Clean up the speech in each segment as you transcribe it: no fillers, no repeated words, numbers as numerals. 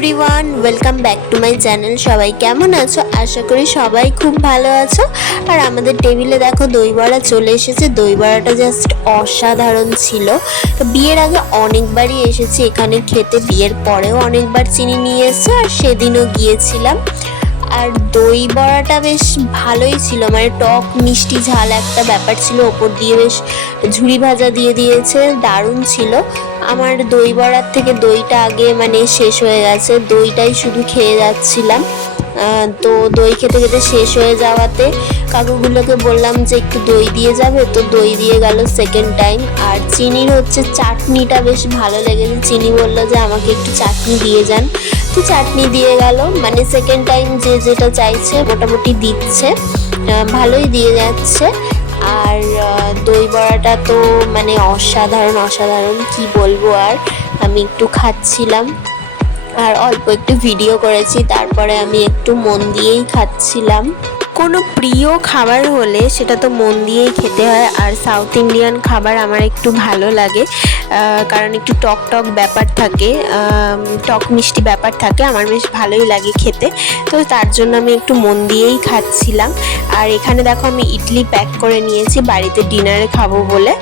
Everyone, welcome back to my channel. সবাই কেমন আছো? আশা করি সবাই খুব ভালো আছো। আর আমাদের টেবিলে দেখো দই বড়া চলে এসেছে। দই বড়াটা জাস্ট অসাধারণ ছিল। বিয়ের আগে অনেকবারই এসেছি এখানে খেতে, বিয়ের পরেও অনেকবার চিনি নিয়ে এসেছে, আর সেদিনও গিয়েছিলাম। আর দই বড়াটা বেশ ভালোই ছিল, মানে টক মিষ্টি ঝাল একটা ব্যাপার ছিল, ওপর দিয়ে বেশ ঝুরি ভাজা দিয়ে দিয়েছে, দারুণ ছিল। আমার দই বড়ার থেকে দইটা আগে মানে শেষ হয়ে গেছে, দইটাই শুধু খেয়ে যাচ্ছিলাম। তো দই খেতে খেতে শেষ হয়ে যাওয়াতে কাকুগুলোকে বললাম যে একটু দই দিয়ে যাবে, তো দই দিয়ে গেল সেকেন্ড টাইম। আর চিনির হচ্ছে চাটনিটা বেশ ভালো লেগেছে, চিনি বললো যে আমাকে একটু চাটনি দিয়ে যান, তো চাটনি দিয়ে গেল। মানে সেকেন্ড টাইম যে যেটা চাইছে মোটামুটি দিচ্ছে, ভালোই দিয়ে যাচ্ছে। আর দই বড়াটা তো মানে অসাধারণ অসাধারণ, কি বলবো। আর আমি একটু খাচ্ছিলাম আর অল্প একটু ভিডিও করেছি, তারপরে আমি একটু মন দিয়েই খাচ্ছিলাম। কোনো প্রিয় খাবার হলে সেটা তো মন দিয়েই খেতে হয়। আর সাউথ ইন্ডিয়ান খাবার আমার একটু ভালো লাগে, কারণ একটু টক টক ব্যাপার থাকে, টক মিষ্টি ব্যাপার থাকে, আমার বেশ ভালোই লাগে খেতে। তো তার জন্য আমি একটু মন দিয়েই খাচ্ছিলাম। আর এখানে দেখো আমি ইডলি প্যাক করে নিয়েছি বাড়িতে ডিনারে খাবো বলে।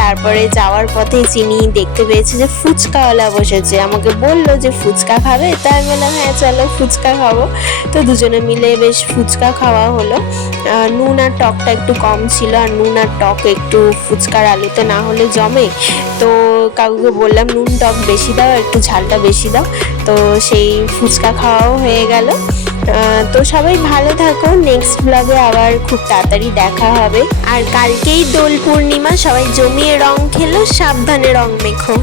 তারপরে যাওয়ার পথে চিনি দেখতে পেয়েছি যে ফুচকাওয়ালা বসেছে, আমাকে বললো যে ফুচকা খাবে, তাই আমি বললাম হ্যাঁ চলো ফুচকা খাবো। তো দুজনে মিলে বেশ ফুচকা খাওয়া হলো। নুন আর টকটা একটু কম ছিল, আর নুন আর টক একটু ফুচকার আলুতে না হলে জমে। তো কাকুকে বললাম নুন টক বেশি দাও, একটু ঝালটা বেশি দাও। তো সেই ফুচকা খাওয়াও হয়ে গেল। তো সবাই ভালো থাকো, নেক্সট ব্লগে আবার খুব তাড়াতাড়ি দেখা হবে। আর কালকেই দোল পূর্ণিমা, সবাই জমিয়ে রং খেলো, সাবধানে রং মেখো।